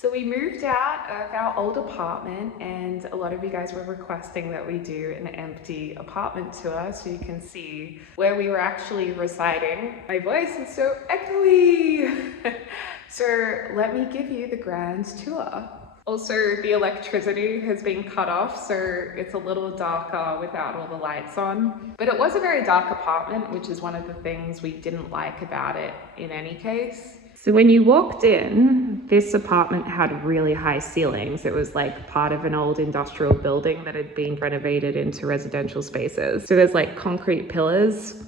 So we moved out of our old apartment, and a lot of you guys were requesting that we do an empty apartment tour so you can see where we were actually residing. My voice is so echoey. So let me give you the grand tour. Also, the electricity has been cut off, so it's a little darker without all the lights on. But it was a very dark apartment, which is one of the things we didn't like about it in any case. So when you walked in, this apartment had really high ceilings. It was like part of an old industrial building that had been renovated into residential spaces. So there's like concrete pillars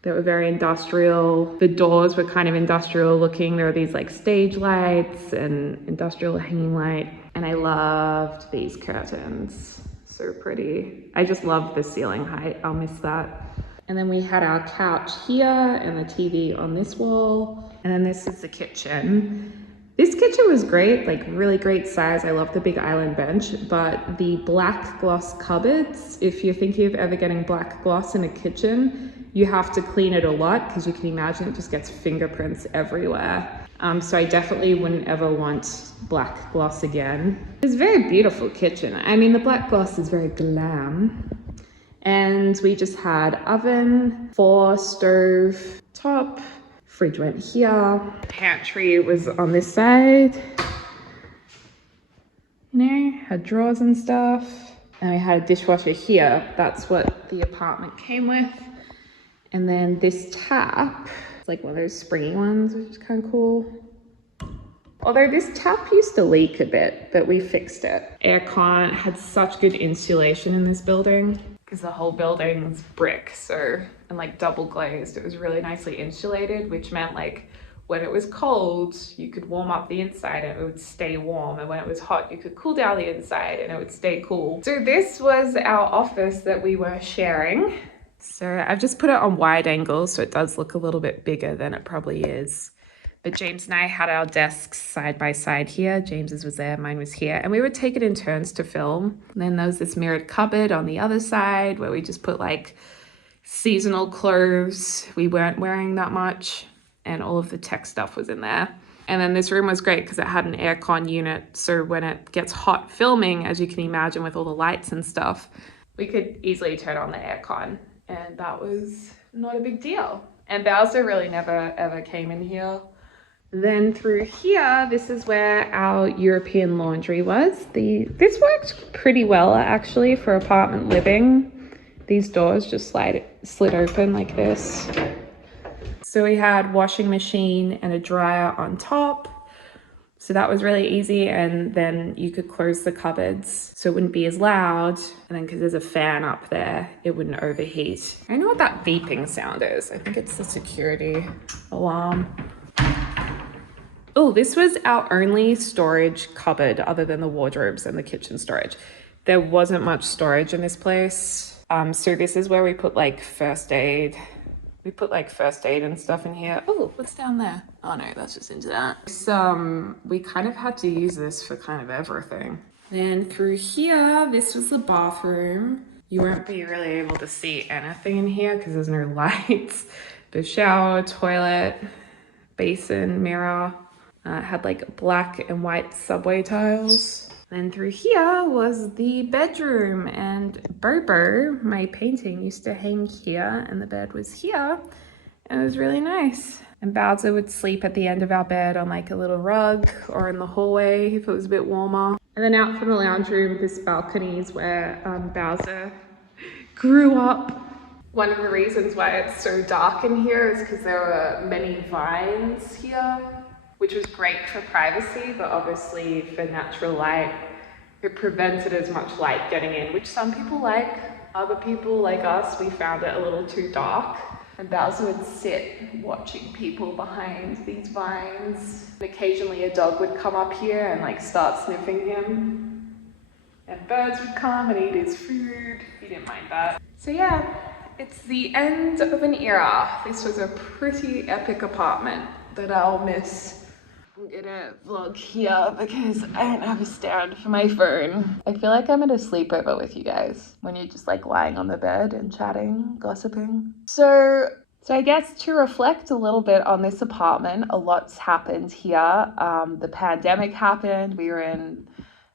that were very industrial. The doors were kind of industrial looking. There were these like stage lights and industrial hanging light. And I loved these curtains. So pretty. I just love the ceiling height. I'll miss that. And then we had our couch here and the TV on this wall. And then this is the kitchen. This kitchen was great, like really great size. I love the big island bench, but the black gloss cupboards, if you're thinking of ever getting black gloss in a kitchen, you have to clean it a lot because you can imagine it just gets fingerprints everywhere. So I definitely wouldn't ever want black gloss again. It's a very beautiful kitchen. I mean, the black gloss is very glam. And we just had oven, 4 stove top, fridge went here. Pantry was on this side. You know, had drawers and stuff. And we had a dishwasher here. That's what the apartment came with. And then this tap, it's like one of those springy ones, which is kind of cool. Although this tap used to leak a bit, but we fixed it. Aircon had such good insulation in this building because the whole building's brick, and like double glazed. It was really nicely insulated, which meant like when it was cold, you could warm up the inside and it would stay warm. And when it was hot, you could cool down the inside and it would stay cool. So this was our office that we were sharing. So I've just put it on wide angle so it does look a little bit bigger than it probably is. But James and I had our desks side by side here. James's was there, mine was here. And we would take it in turns to film. And then there was this mirrored cupboard on the other side where we just put like seasonal clothes. We weren't wearing that much. And all of the tech stuff was in there. And then this room was great because it had an aircon unit. So when it gets hot filming, as you can imagine with all the lights and stuff, we could easily turn on the aircon. And that was not a big deal. And Bowser really never ever came in here. Then through here, this is where our European laundry was. This worked pretty well actually for apartment living. These doors just slid open like this. So we had washing machine and a dryer on top. So that was really easy, and then you could close the cupboards so it wouldn't be as loud. And then because there's a fan up there, it wouldn't overheat. I know what that beeping sound is. I think it's the security alarm. Oh, this was our only storage cupboard other than the wardrobes and the kitchen storage. There wasn't much storage in this place. So this is where we put like first aid. We put like first aid and stuff in here. Oh, what's down there? Oh no, that's just into that. We kind of had to use this for kind of everything. Then through here, this was the bathroom. You won't be really able to see anything in here because there's no lights. The shower, toilet, basin, mirror. It had like black and white subway tiles. Then through here was the bedroom, and Bobo, my painting, used to hang here and the bed was here. And it was really nice. And Bowser would sleep at the end of our bed on like a little rug or in the hallway if it was a bit warmer. And then out from the lounge room, this balcony is where Bowser grew up. One of the reasons why it's so dark in here is because there were many vines here, which was great for privacy, but obviously for natural light, it prevented as much light getting in, which some people like. Other people like us, we found it a little too dark. And Bowser would sit watching people behind these vines. And occasionally a dog would come up here and like start sniffing him. And birds would come and eat his food. He didn't mind that. So yeah, it's the end of an era. This was a pretty epic apartment that I'll miss. I'm gonna vlog here because I don't have a stand for my phone. I feel like I'm at a sleepover with you guys when you're just like lying on the bed and chatting, gossiping. So So I guess to reflect a little bit on this apartment, a lot's happened here. The pandemic happened. We were in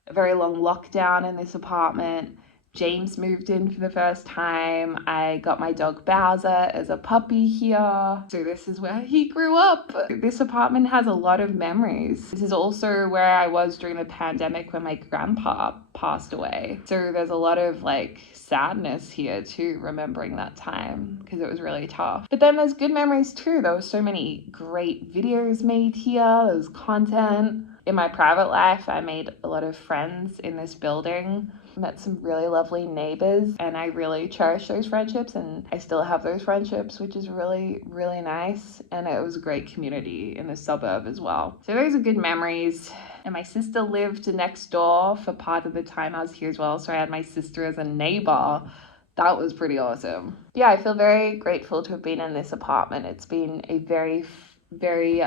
a very long lockdown in this apartment. James moved in for the first time. I got my dog Bowser as a puppy here. So this is where he grew up. This apartment has a lot of memories. This is also where I was during the pandemic when my grandpa passed away. So there's a lot of like sadness here too, remembering that time because it was really tough. But then there's good memories too. There were so many great videos made here. There was content. In my private life, I made a lot of friends in this building, met some really lovely neighbors, and I really cherish those friendships, and I still have those friendships, which is really, really nice. And it was a great community in the suburb as well. So those are good memories. And my sister lived next door for part of the time I was here as well. So I had my sister as a neighbor. That was pretty awesome. Yeah, I feel very grateful to have been in this apartment. It's been a very, very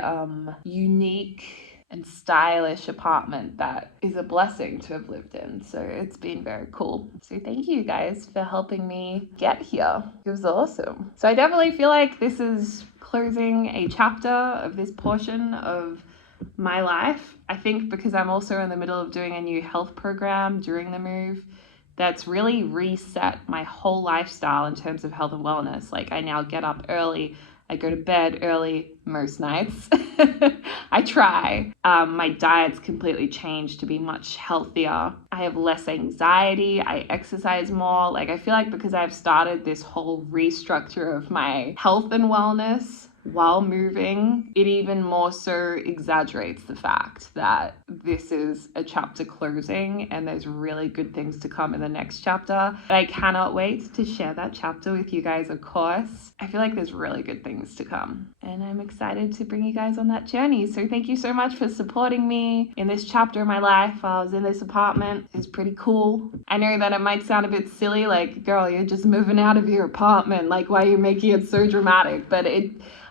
unique and stylish apartment that is a blessing to have lived in. So it's been very cool. So thank you guys for helping me get here. It was awesome. So I definitely feel like this is closing a chapter of this portion of my life. I think because I'm also in the middle of doing a new health program during the move, that's really reset my whole lifestyle in terms of health and wellness. Like I now get up early, I go to bed early most nights. I try. My diet's completely changed to be much healthier. I have less anxiety. I exercise more. Like I feel like because I've started this whole restructure of my health and wellness while moving, it even more so exaggerates the fact that this is a chapter closing and there's really good things to come in the next chapter. But I cannot wait to share that chapter with you guys, of course. I feel like there's really good things to come and I'm excited to bring you guys on that journey. So thank you so much for supporting me in this chapter of my life while I was in this apartment. It's pretty cool. I know that it might sound a bit silly, like, girl, you're just moving out of your apartment. Like, why are you making it so dramatic? But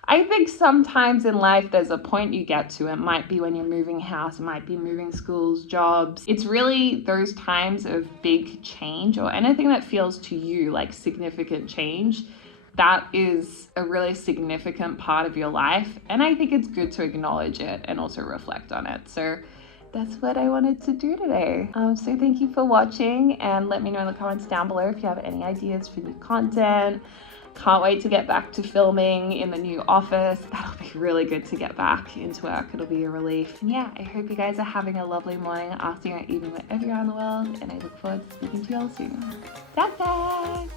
I think sometimes in life there's a point you get to. It might be when you're moving house, it might be moving schools, jobs. It's really those times of big change or anything that feels to you like significant change. That is a really significant part of your life. And I think it's good to acknowledge it and also reflect on it. So that's what I wanted to do today. So thank you for watching and let me know in the comments down below if you have any ideas for new content. Can't wait to get back to filming in the new office. That'll be really good to get back into work. It'll be a relief. And yeah, I hope you guys are having a lovely morning, afternoon, or evening, wherever you are in the world. And I look forward to speaking to you all soon. Ta-ta!